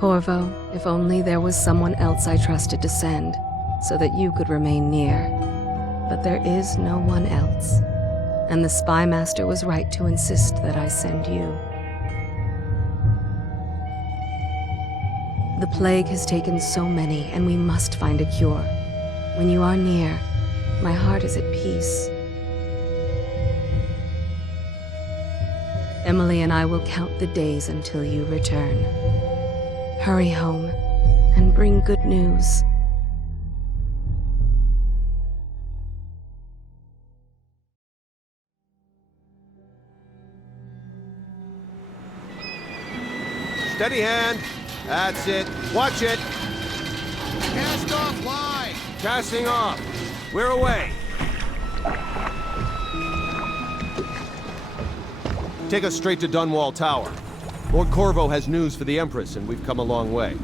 Corvo, if only there was someone else I trusted to send, so that you could remain near. But there is no one else, and the Spy Master was right to insist that I send you. The plague has taken so many, and we must find a cure. When you are near, my heart is at peace. Emily and I will count the days until you return. Hurry home, and bring good news. Steady hand. That's it. Watch it. Cast off line. Casting off. We're away. Take us straight to Dunwall Tower. Lord Corvo has news for the Empress, and we've come a long way.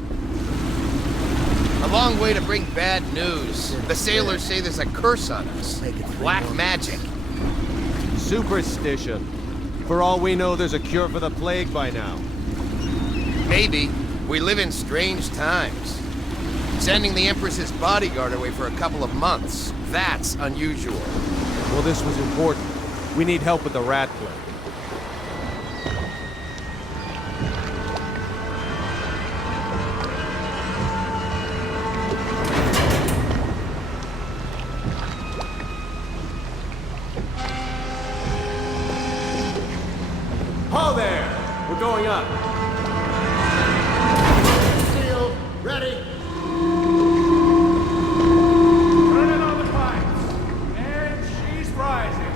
A long way to bring bad news. The sailors say there's a curse on us. Black magic. Superstition. For all we know, there's a cure for the plague by now. Maybe. We live in strange times. Sending the Empress's bodyguard away for a couple of months. That's unusual. Well, this was important. We need help with the rat plague. Ho there! We're going up. Sealed. Ready. Turning on the pipes. And she's rising.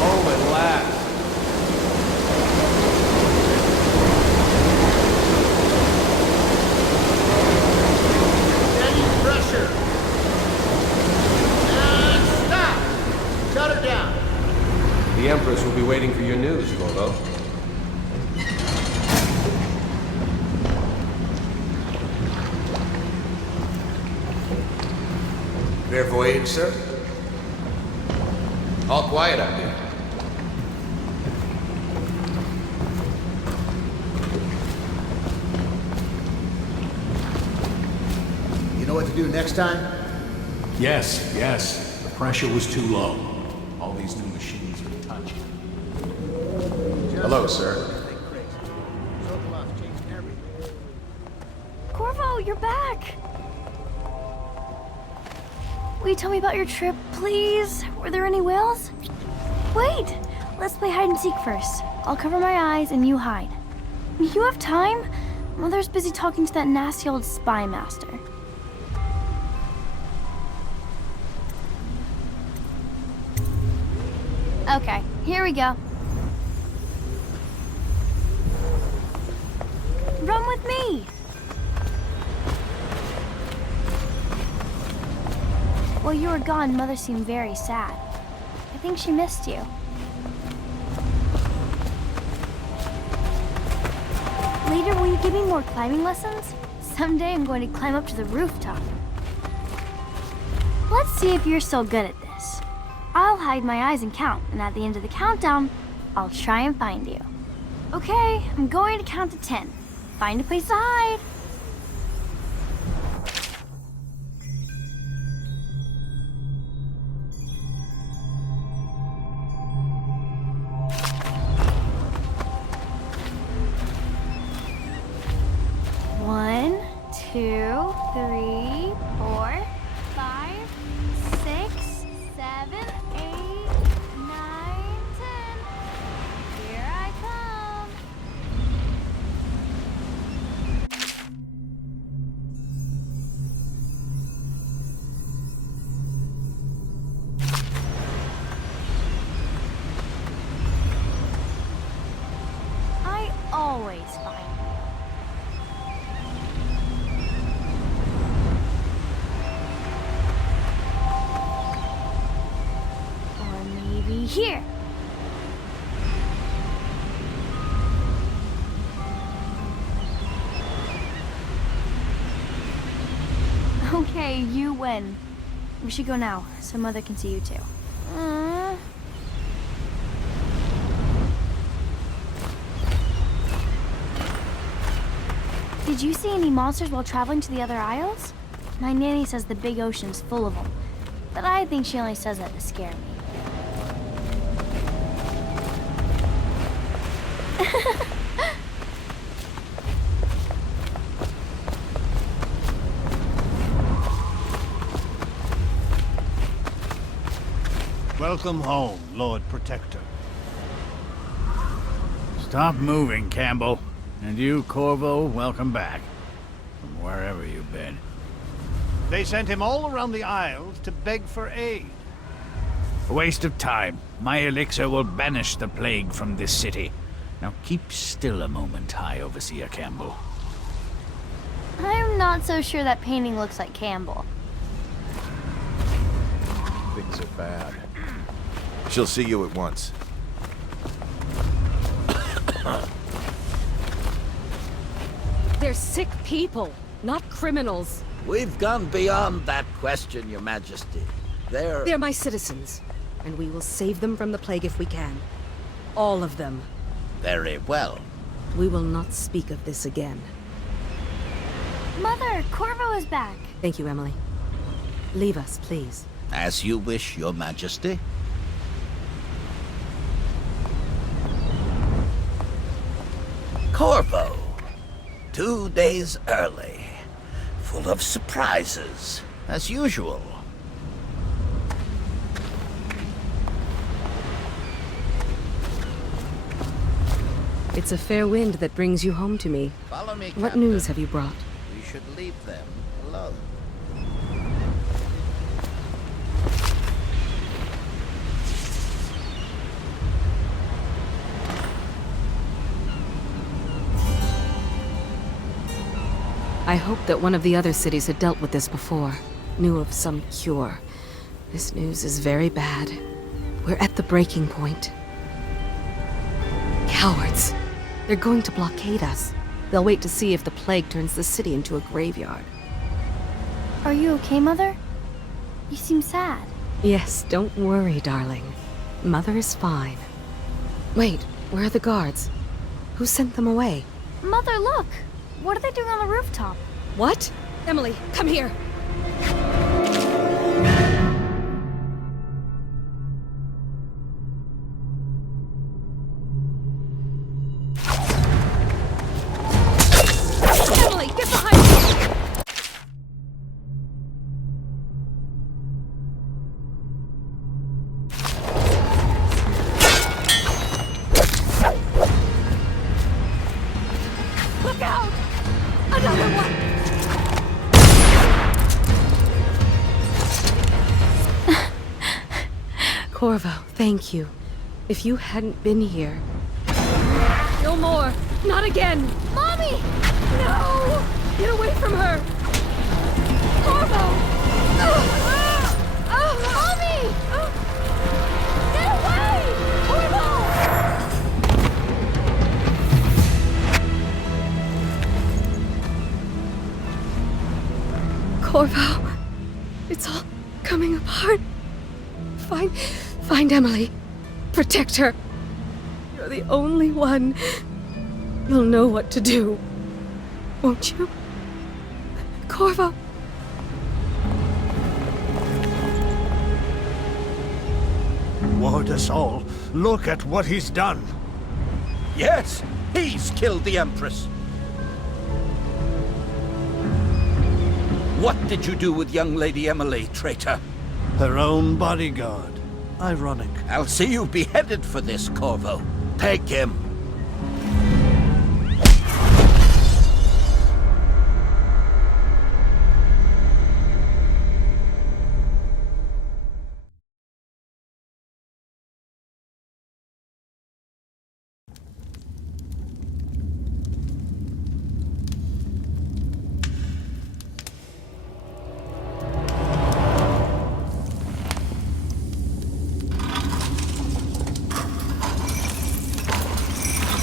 Home at last. Steady pressure. And stop. Shut her down. The Empress will be waiting for your news, Corvo. Fair voyage, sir. All quiet out here. You know what to do next time? Yes, yes. The pressure was too low. All these new machines are touchy. Hello, sir. Corvo, you're back! Will you tell me about your trip, please? Were there any whales? Wait! Let's play hide and seek first. I'll cover my eyes and you hide. You have time? Mother's busy talking to that nasty old spy master. Okay, here we go. Run with me! While you were gone, Mother seemed very sad. I think she missed you. Later, will you give me more climbing lessons? Someday I'm going to climb up to the rooftop. Let's see if you're still good at this. I'll hide my eyes and count, and at the end of the countdown, I'll try and find you. Okay, I'm going to count to 10. Find a place to hide. One, 2, 3, 4, 5, 6, 7, 8, 9, 10. Here I come. I always find you. Or maybe here. Okay, you win. We should go now, so Mother can see you too. Did you see any monsters while traveling to the other isles? My nanny says the big ocean's full of them, but I think she only says that to scare me. Welcome home, Lord Protector. Stop moving, Campbell. And you, Corvo, welcome back. From wherever you've been. They sent him all around the Isles to beg for aid. A waste of time. My elixir will banish the plague from this city. Now keep still a moment, High Overseer Campbell. I'm not so sure that painting looks like Campbell. Things are bad. She'll see you at once. They're sick people, not criminals. We've gone beyond that question, Your Majesty. They're my citizens, and we will save them from the plague if we can. All of them. Very well. We will not speak of this again. Mother, Corvo is back. Thank you, Emily. Leave us, please. As you wish, Your Majesty. Corvo. 2 days early. Full of surprises, as usual. It's a fair wind that brings you home to me. Follow me, What Captain. news have you brought? We should leave them alone. I hoped that one of the other cities had dealt with this before, knew of some cure. This news is very bad. We're at the breaking point. Cowards! They're going to blockade us. They'll wait to see if the plague turns the city into a graveyard. Are you okay, Mother? You seem sad. Yes, don't worry, darling. Mother is fine. Wait, where are the guards? Who sent them away? Mother, look! What are they doing on the rooftop? What? Emily, come here! Emily, get behind me! Look out! Another one! Corvo, thank you. If you hadn't been here... No more! Not again! Mommy! No! Get away from her! Corvo! Mommy! Get away! Corvo! Corvo, it's all coming apart. Find Emily. Protect her. You're the only one. You'll know what to do. Won't you? Corvo. Ward us all. Look at what he's done. Yes, he's killed the Empress. What did you do with young Lady Emily, traitor? Her own bodyguard. Ironic. I'll see you beheaded for this, Corvo. Take him.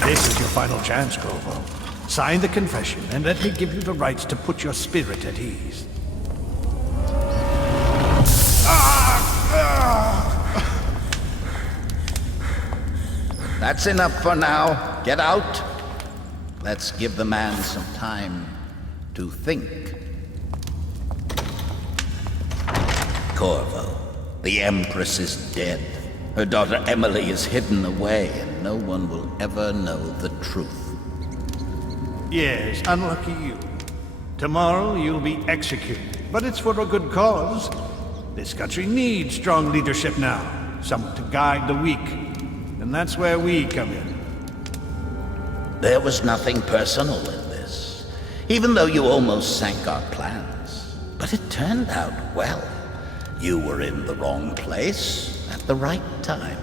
This is your final chance, Corvo. Sign the confession, and let me give you the rights to put your spirit at ease. That's enough for now. Get out. Let's give the man some time to think. Corvo, the Empress is dead. Her daughter Emily is hidden away, and no one will ever know the truth. Yes, unlucky you. Tomorrow you'll be executed, but it's for a good cause. This country needs strong leadership now, someone to guide the weak. And that's where we come in. There was nothing personal in this, even though you almost sank our plans. But it turned out well. You were in the wrong place at the right time,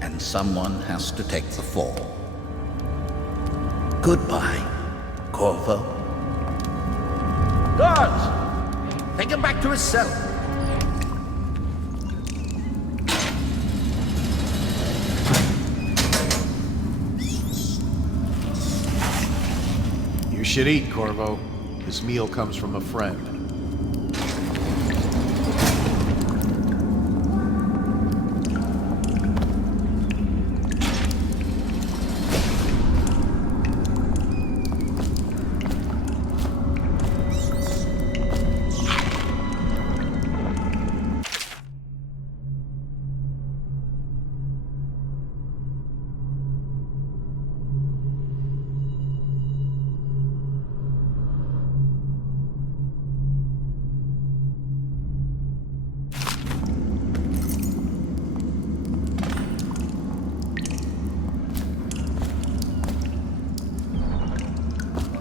and someone has to take the fall. Goodbye, Corvo. Guards! Take him back to his cell. You should eat, Corvo. This meal comes from a friend.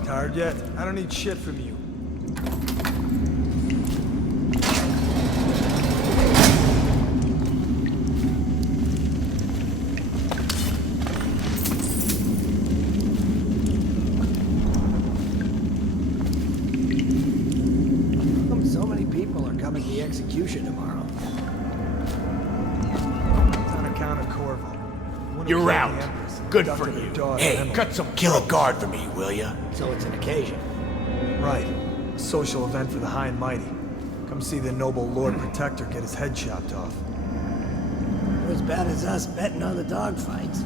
Tired yet? I don't need shit from you. So many people are coming to the execution tomorrow. It's on account of Corvo. You're out. Good for you. Hey, cut some kill a guard for me, will ya? So it's an occasion. Right. A social event for the high and mighty. Come see the noble Lord Protector get his head chopped off. You're as bad as us betting on the dogfights.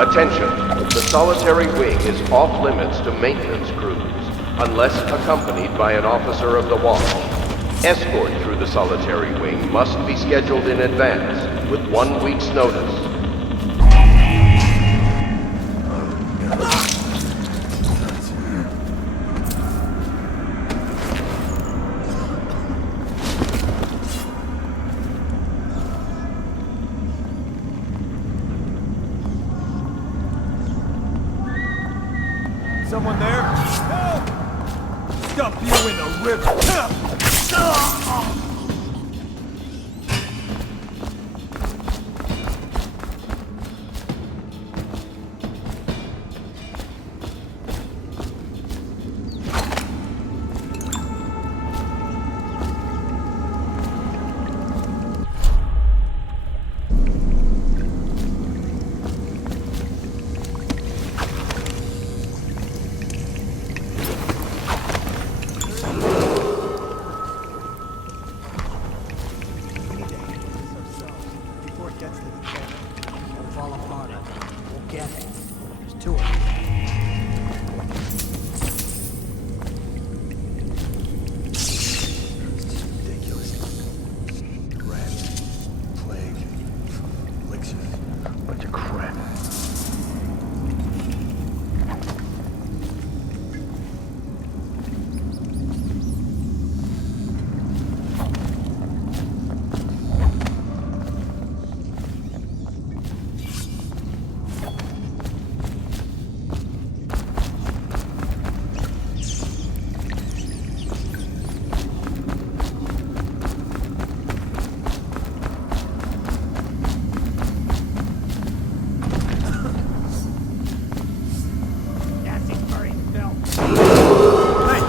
Attention, the solitary wing is off limits to maintenance crews, unless accompanied by an officer of the watch. Escort through the solitary wing must be scheduled in advance, with 1 week's notice. Someone there? Help! Dump you in the river!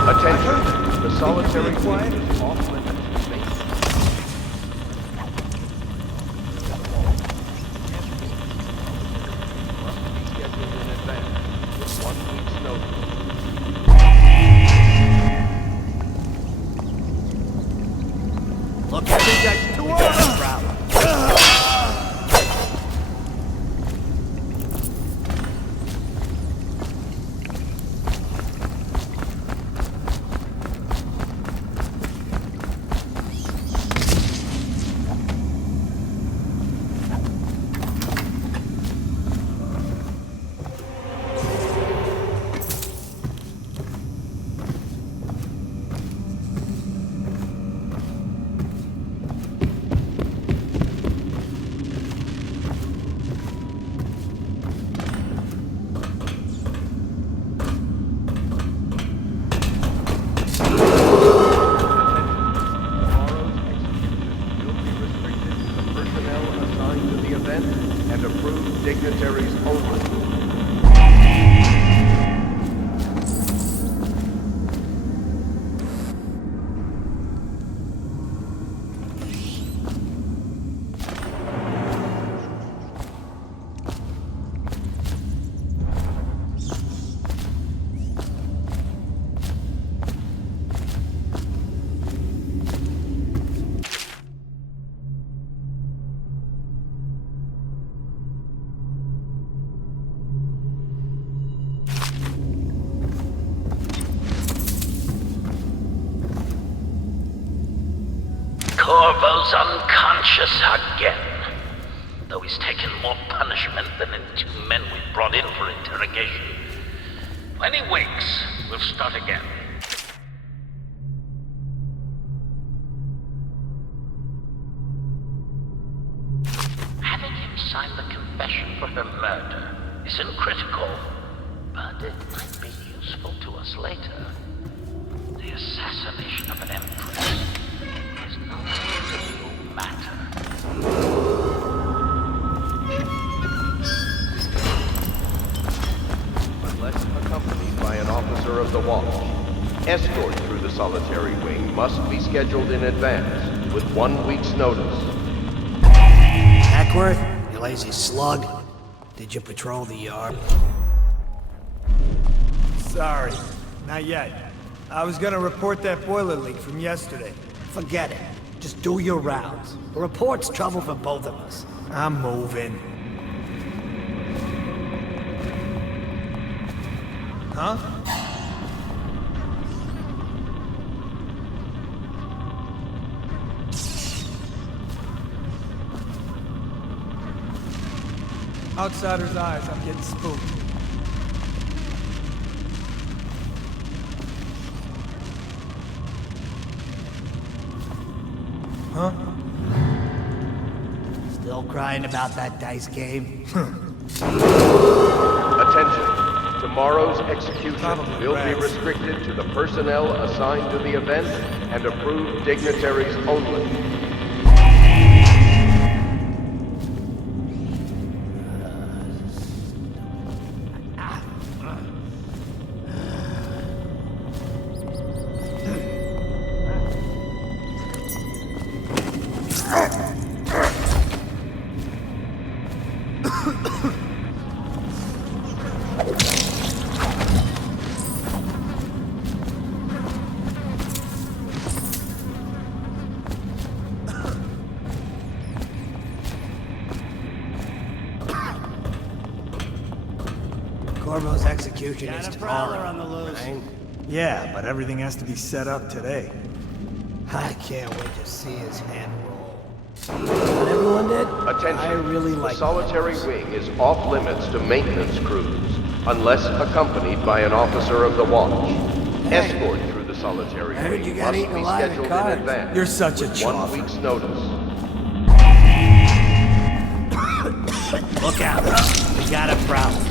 Attention, the solitary wing is off limits to maintenance. Must be scheduled in advance, with 1 week's notice. only. Corvo's unconscious again. Though he's taken more punishment than the 2 men we brought in for interrogation. When he wakes, we'll start again. Having him sign the confession for her murder isn't critical, but it might be useful to us later. The assassination of an empress is no trivial matter. Unless accompanied by an officer of the watch, escort through the solitary wing must be scheduled in advance with 1 week's notice. Hackworth, you lazy slug. Did you patrol the yard? Sorry, not yet. I was gonna report that boiler leak from yesterday. Forget it. Just do your rounds. The report's trouble for both of us. I'm moving. Huh? Outsider's eyes, I'm getting spooked. Huh? Still crying about that dice game? Attention. Tomorrow's execution Probably will be rats. restricted to the personnel assigned to the event and approved dignitaries only. Corvo's execution is Got a prowler tomorrow. on the loose. Right? Yeah, but everything has to be set up today. I can't wait to see his hand roll. What everyone did? Attention. I really the like solitary those. wing is off limits to maintenance crews, unless accompanied by an officer of the watch. Hey. Escort through the solitary I heard wing you got must eaten be alive in scheduled in cards. advance. You're such a with 1 choffer. week's notice. Look out. We got a problem.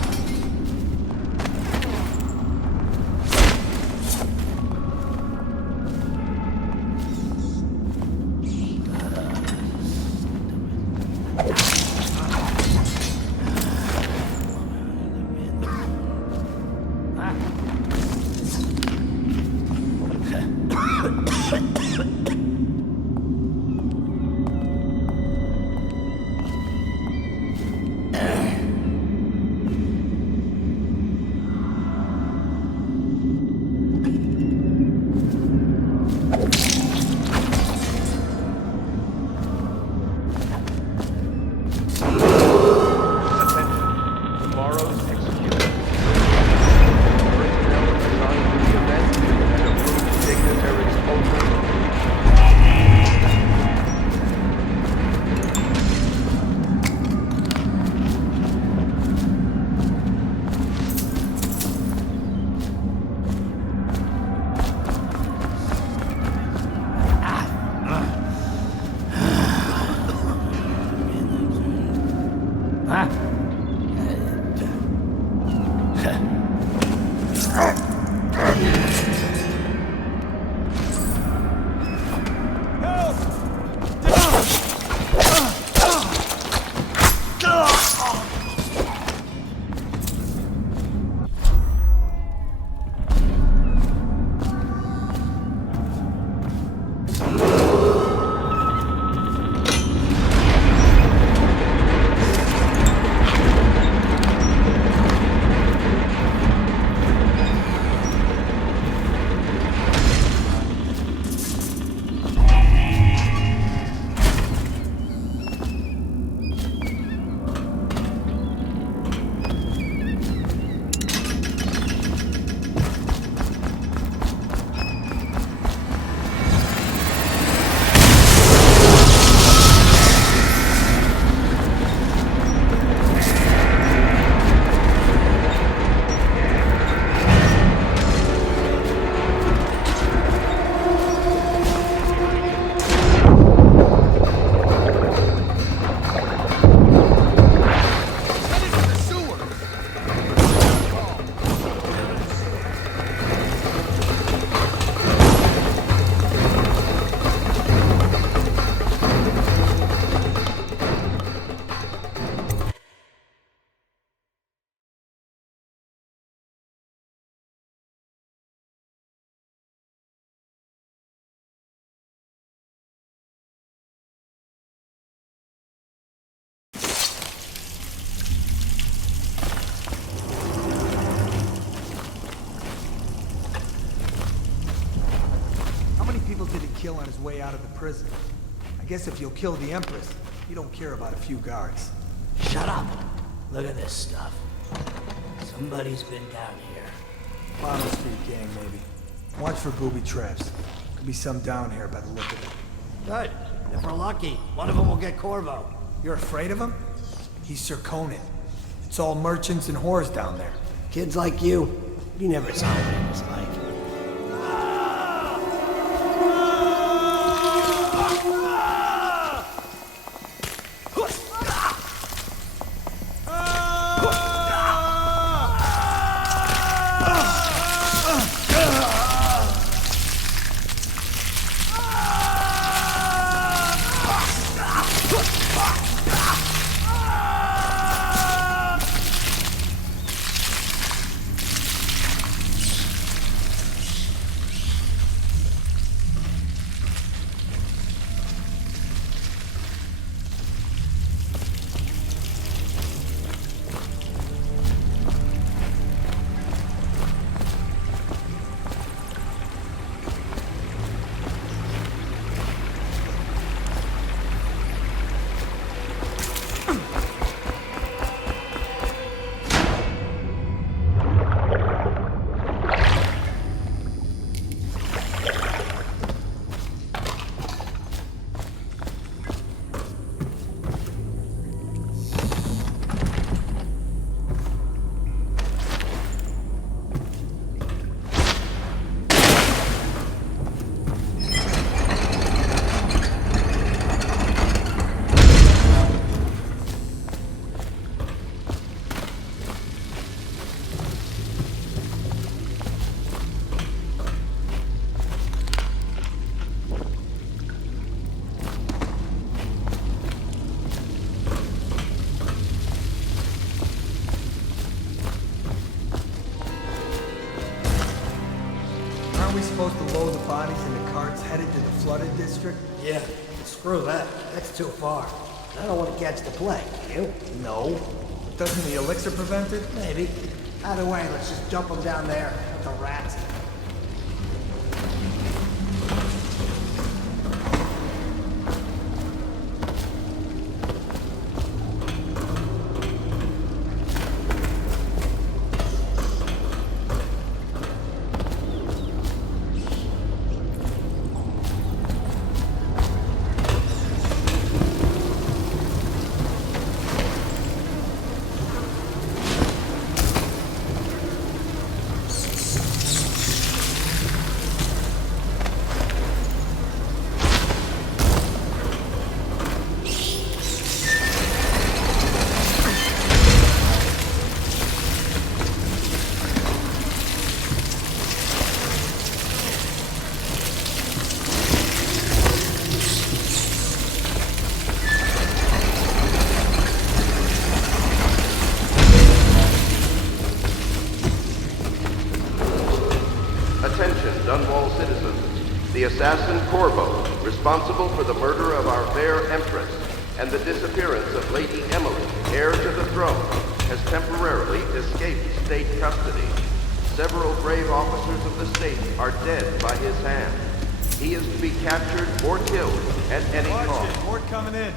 kill on his way out of the prison. I guess if you'll kill the Empress, you don't care about a few guards. Shut up. Look at this stuff. Somebody's been down here. Bottle Street gang, maybe. Watch for booby traps. Could be some down here by the look of it. Good. If we're lucky, one of them will get Corvo. You're afraid of him? He's Sir Conan. It's all merchants and whores down there. Kids like you never saw what it was like. Aren't we supposed to load the bodies into carts headed to the flooded district? Yeah, screw that. That's too far. I don't want to catch the plague. You? No. But doesn't the elixir prevent it? Maybe. Either way, let's just dump them down there with the rats. Dunwall citizens, the assassin Corvo, responsible for the murder of our fair Empress and the disappearance of Lady Emily, heir to the throne, has temporarily escaped state custody. Several brave officers of the state are dead by his hand. He is to be captured or killed at any Watch cost. it, port coming in.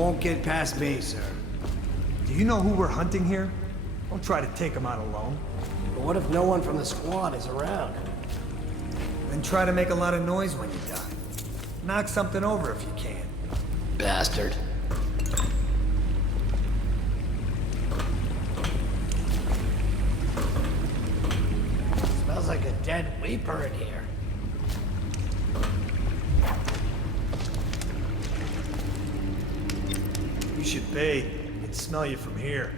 won't get past me, sir. Do you know who we're hunting here? Don't try to take him out alone. But what if no one from the squad is around? Then try to make a lot of noise when you die. Knock something over if you can. Bastard. Smells like a dead weeper in here. You should bathe. I can smell you from here.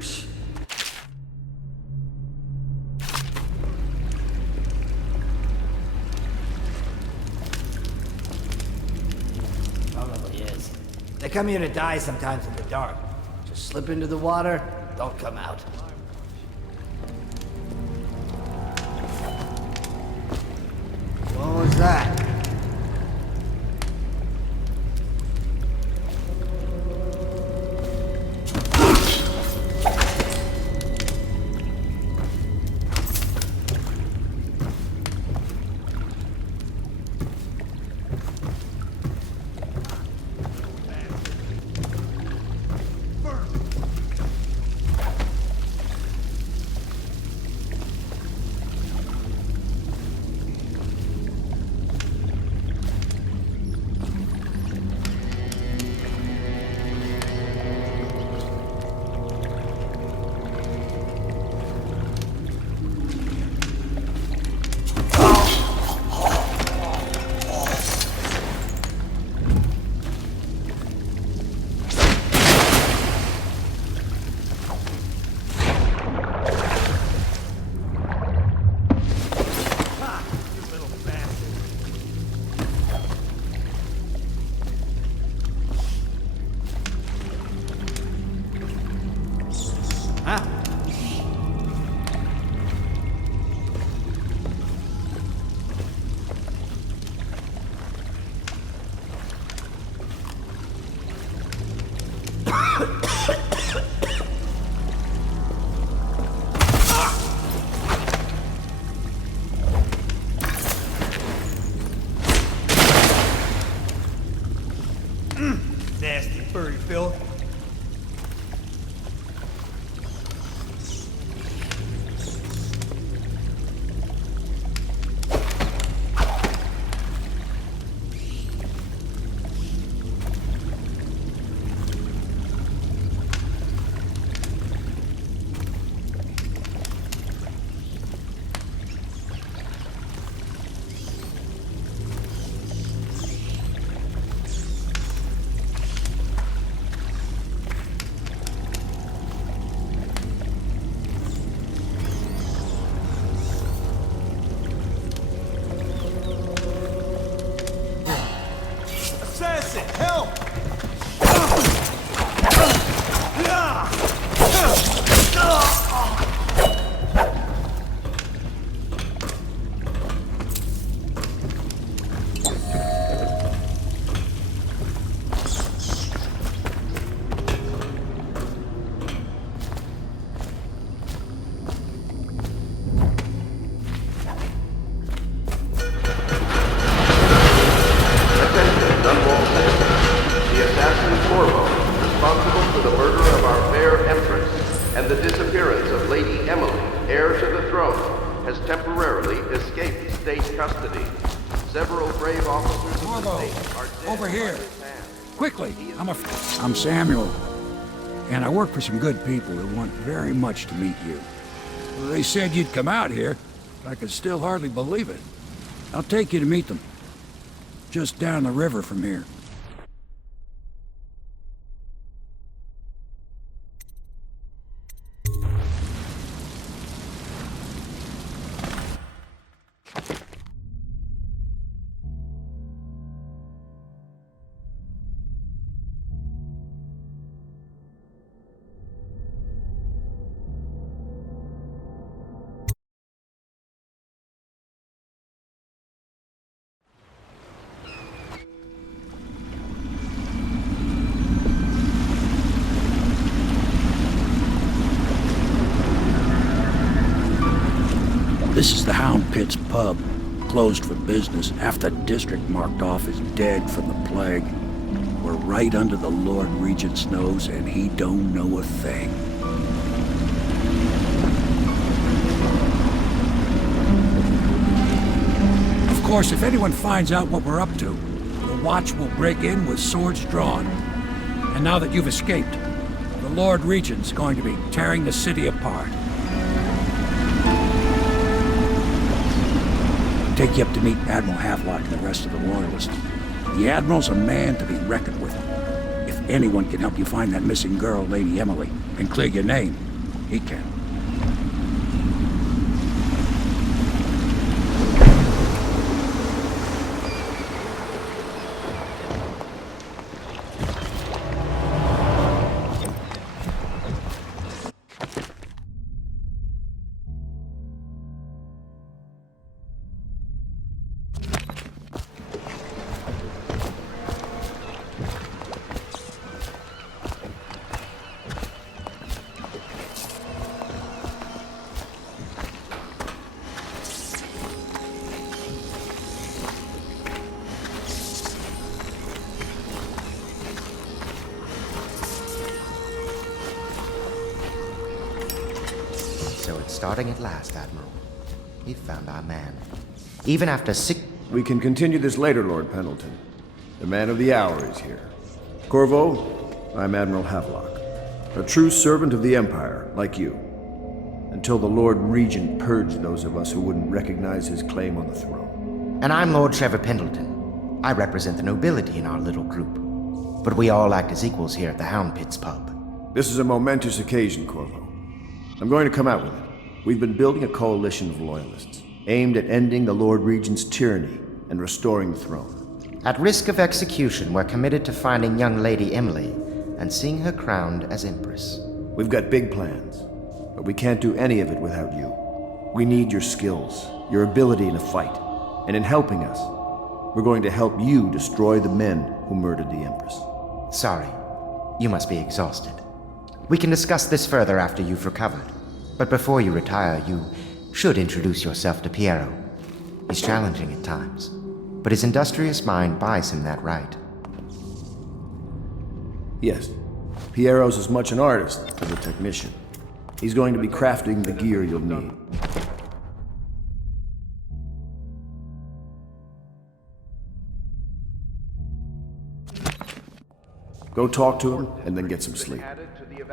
Probably is. They come here to die sometimes in the dark. Just slip into the water, don't come out. What was that? Nasty furry filth. Assassin, help! And the disappearance of Lady Emily, heir to the throne, has temporarily escaped state custody. Several brave officers of the state are dead. Over here. Quickly. I'm Samuel. And I work for some good people who want very much to meet you. They said you'd come out here, but I could still hardly believe it. I'll take you to meet them. Just down the river from here. This is the Hound Pit's pub, closed for business. Half the district marked off as dead from the plague. We're right under the Lord Regent's nose, and he don't know a thing. Of course, if anyone finds out what we're up to, the Watch will break in with swords drawn. And now that you've escaped, the Lord Regent's going to be tearing the city apart. Take you up to meet Admiral Havelock and the rest of the Loyalists. The Admiral's a man to be reckoned with. If anyone can help you find that missing girl, Lady Emily, and clear your name, he can. So it's starting at last, Admiral. We've found our man. Even after 6... We can continue this later, Lord Pendleton. The man of the hour is here. Corvo, I'm Admiral Havelock. A true servant of the Empire, like you. Until the Lord Regent purged those of us who wouldn't recognize his claim on the throne. And I'm Lord Trevor Pendleton. I represent the nobility in our little group. But we all act as equals here at the Hound Pits pub. This is a momentous occasion, Corvo. I'm going to come out with it. We've been building a coalition of loyalists, aimed at ending the Lord Regent's tyranny and restoring the throne. At risk of execution, we're committed to finding young Lady Emily and seeing her crowned as Empress. We've got big plans, but we can't do any of it without you. We need your skills, your ability in a fight, and in helping us, we're going to help you destroy the men who murdered the Empress. Sorry, you must be exhausted. We can discuss this further after you've recovered. But before you retire, you should introduce yourself to Piero. He's challenging at times, but his industrious mind buys him that right. Yes, Piero's as much an artist as a technician. He's going to be crafting the gear you'll need. Go talk to him, and then get some sleep.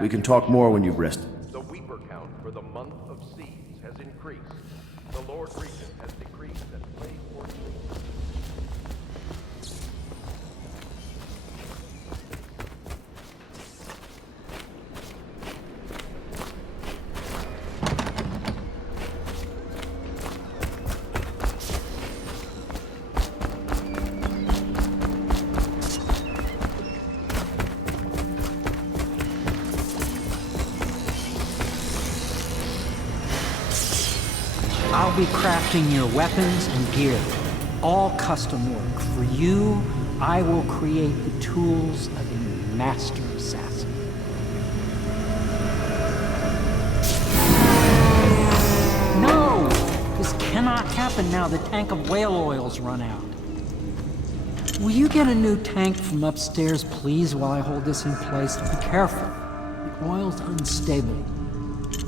We can talk more when you've rested. The Weeper count for the month of SERİES has increased. The Lord Regent has decreased that plague or I'll be crafting your weapons and gear, all custom work. For you, I will create the tools of a master assassin. No! This cannot happen now. The tank of whale oil's run out. Will you get a new tank from upstairs, please, while I hold this in place? Be careful. The oil's unstable.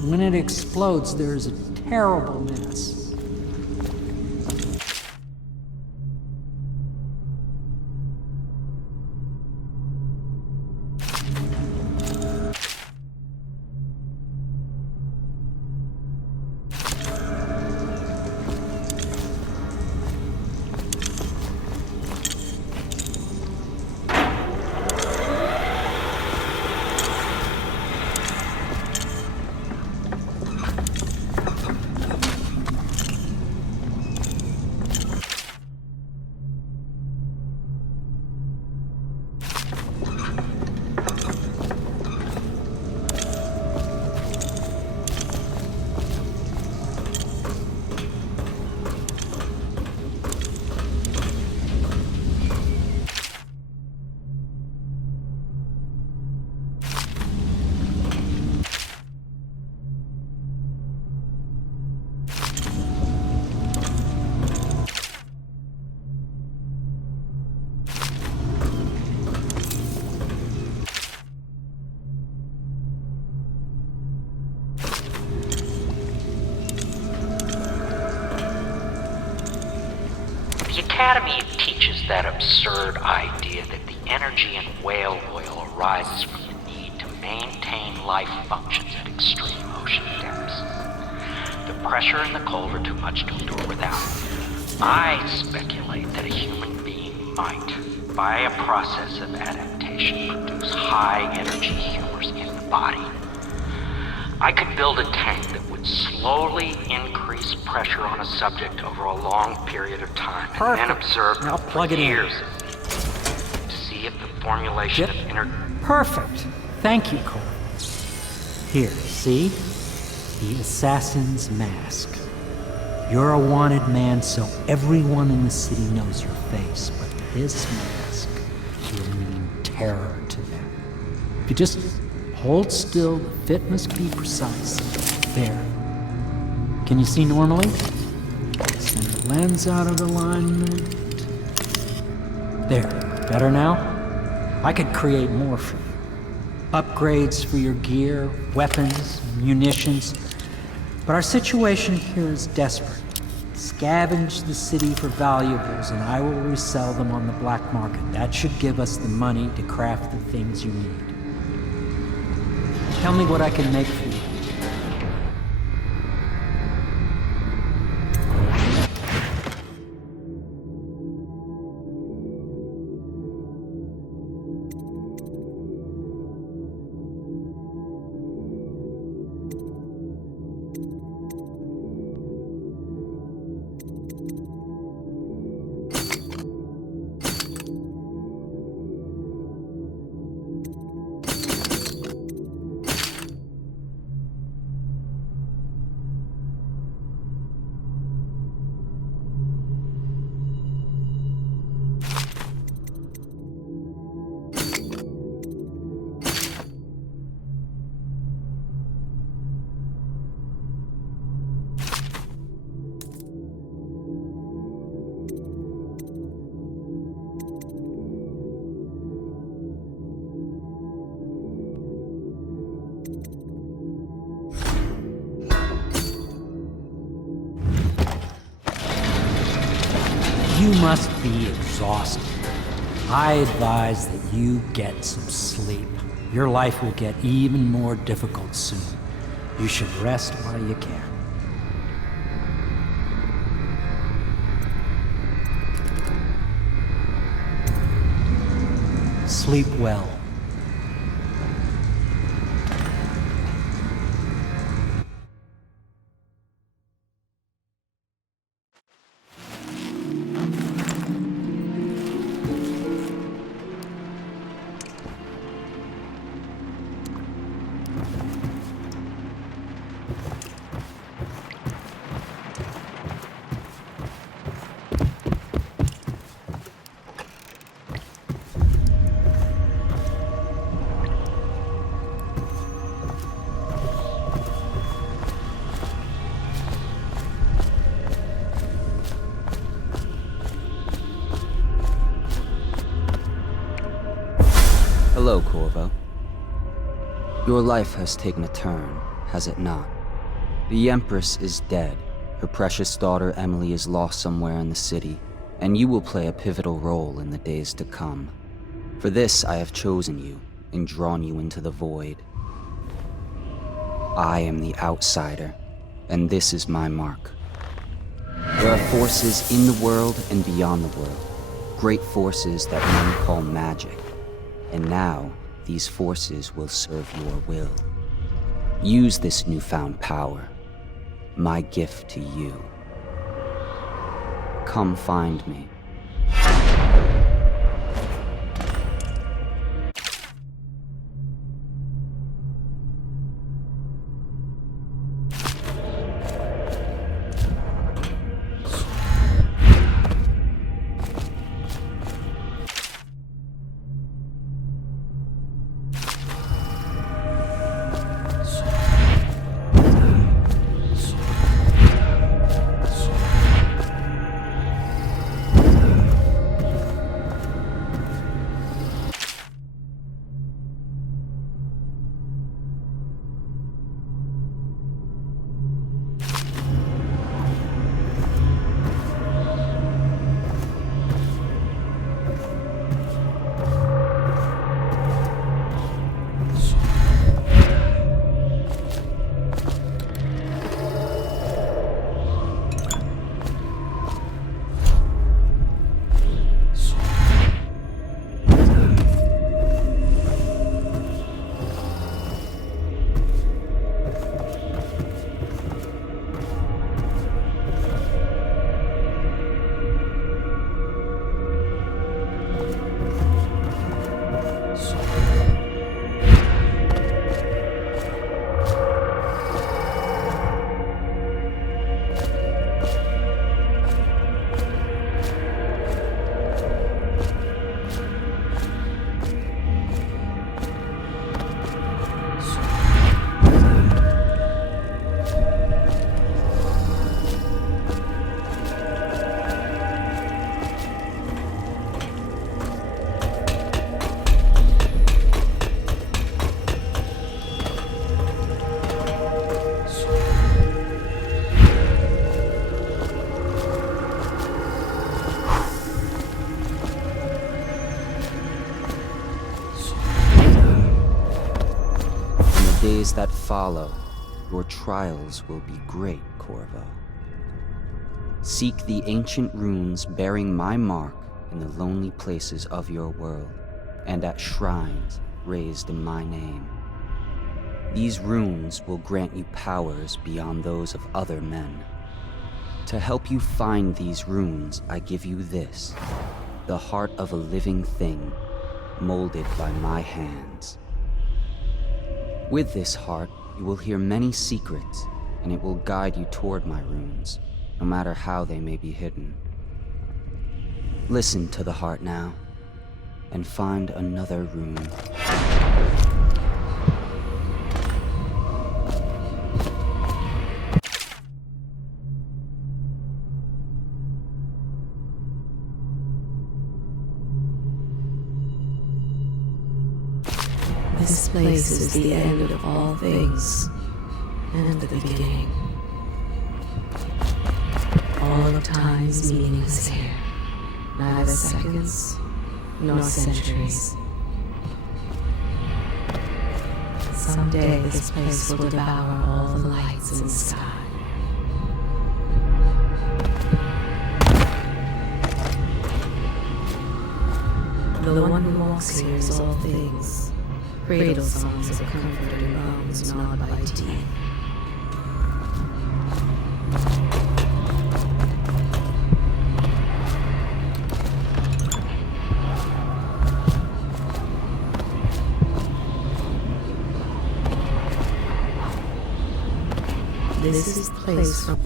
When it explodes, there's a terrible mess. Academy teaches that absurd idea that the energy in whale oil arises from the need to maintain life functions at extreme ocean depths. The pressure and the cold are too much to endure without. I speculate that a human being might, by a process of adaptation, produce high-energy humors in the body. I could build a tank that would slowly increase pressure on a subject over a long period of time, and then observe now plug for it in. years to see if the formulation of inner... Perfect. Thank you, Cole. Here, see? The assassin's mask. You're a wanted man, so everyone in the city knows your face, but this mask will mean terror to them. If you just hold still, the fit must be precise. There. Can you see normally? Send the lens out of alignment. There. Better now? I could create more for you. Upgrades for your gear, weapons, munitions. But our situation here is desperate. Scavenge the city for valuables, and I will resell them on the black market. That should give us the money to craft the things you need. Tell me what I can make for you. You must be exhausted. I advise that you get some sleep. Your life will get even more difficult soon. You should rest while you can. Sleep well. Hello, Corvo. Your life has taken a turn, has it not? The Empress is dead. Her precious daughter Emily is lost somewhere in the city, and you will play a pivotal role in the days to come. For this, I have chosen you and drawn you into the void. I am the outsider, and this is my mark. There are forces in the world and beyond the world, great forces that men call magic. And now, these forces will serve your will. Use this newfound power, my gift to you. Come find me. days that follow, your trials will be great, Corvo. Seek the ancient runes bearing my mark in the lonely places of your world, and at shrines raised in my name. These runes will grant you powers beyond those of other men. To help you find these runes, I give you this, the heart of a living thing, molded by my hands. With this heart, you will hear many secrets, and it will guide you toward my runes, no matter how they may be hidden. Listen to the heart now, and find another rune. This place is the end of all things, and the beginning. All of time's meaning is here, neither seconds nor centuries. Someday this place will devour all the lights in the sky. The one who walks here is all things. Cradle songs of comfort and bones gnawed by teeth. This is the place from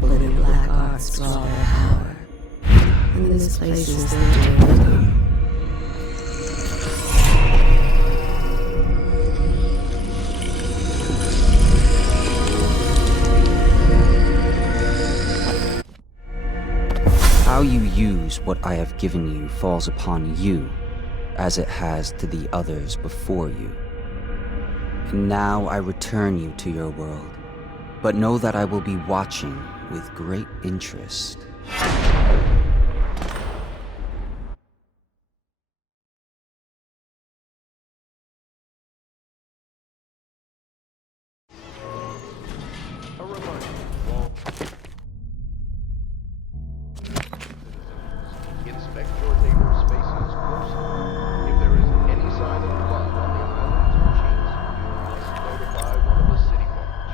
blood and black arts draw their power. And this place is their doom. How you use what I have given you falls upon you, as it has to the others before you. And now I return you to your world, but know that I will be watching with great interest. Inspect your neighbor's spaces closely. If there is any sign of blood on the island's machines, you must notify one of the city watch.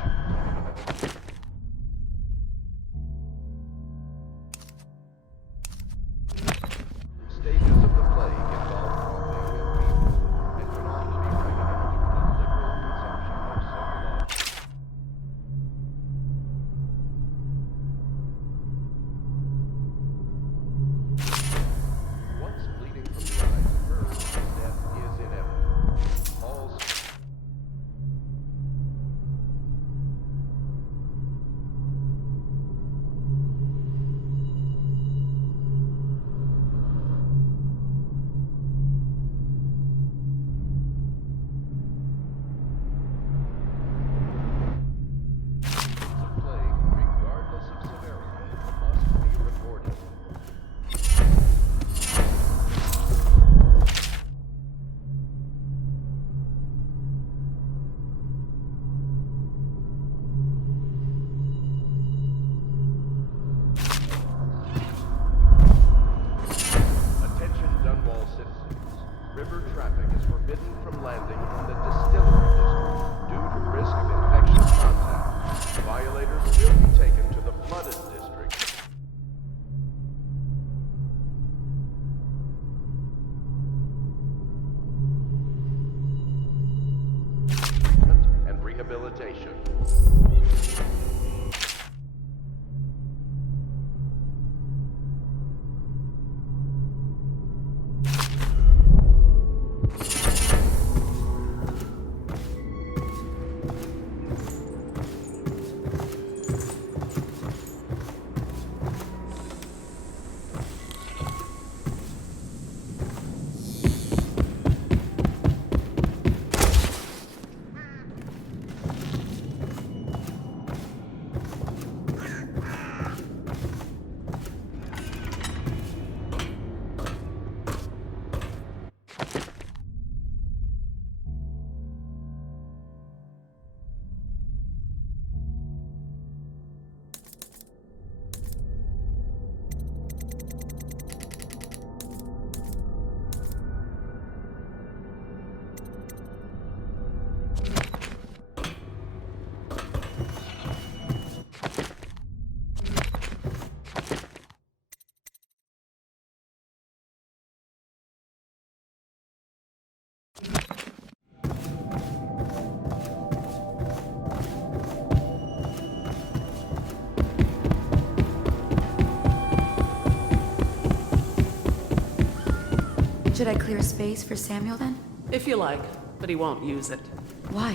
Should I clear space for Samuel then? If you like, but he won't use it. Why?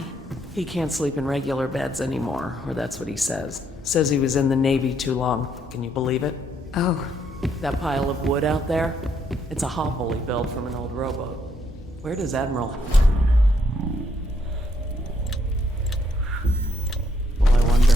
He can't sleep in regular beds anymore, or that's what he says. Says he was in the Navy too long. Can you believe it? Oh. That pile of wood out there? It's a hovel he built from an old rowboat. Where does Admiral... Well, I wonder.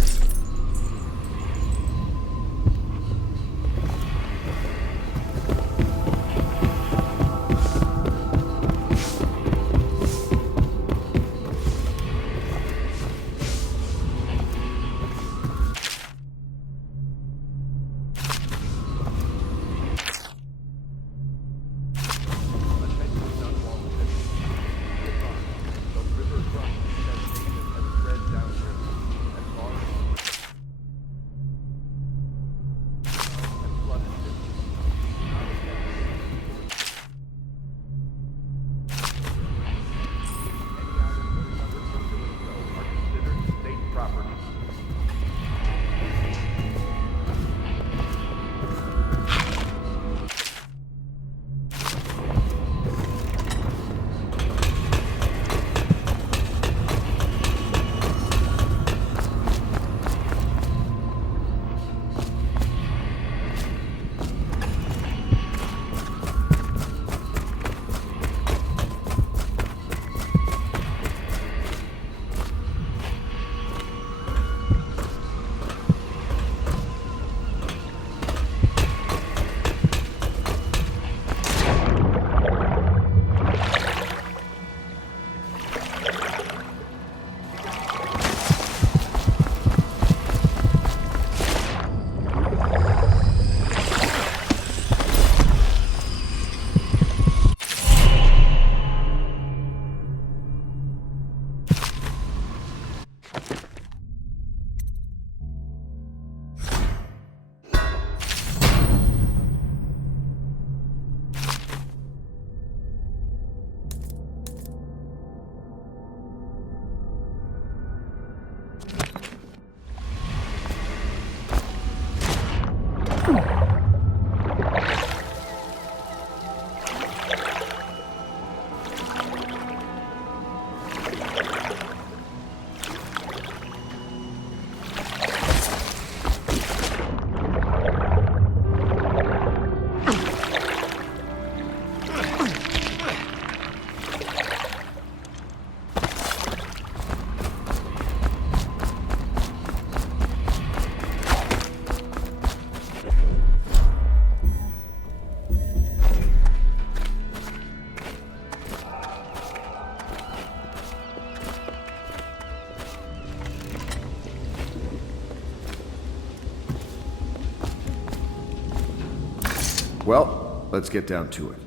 Well, let's get down to it.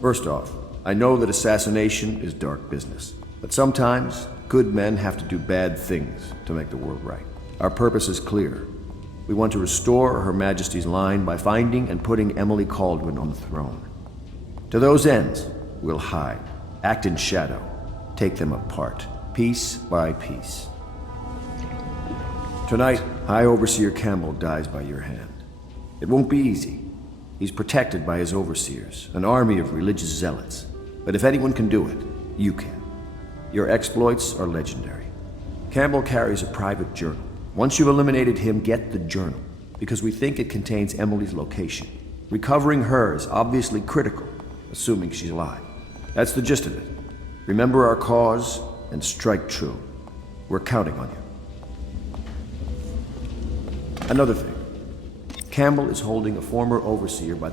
First off, I know that assassination is dark business, but sometimes good men have to do bad things to make the world right. Our purpose is clear. We want to restore Her Majesty's line by finding and putting Emily Kaldwin on the throne. To those ends, we'll hide, act in shadow, take them apart, piece by piece. Tonight, High Overseer Campbell dies by your hand. It won't be easy. He's protected by his overseers, an army of religious zealots. But if anyone can do it, you can. Your exploits are legendary. Campbell carries a private journal. Once you've eliminated him, get the journal, because we think it contains Emily's location. Recovering her is obviously critical, assuming she's alive. That's the gist of it. Remember our cause and strike true. We're counting on you. Another thing. Campbell is holding a former overseer by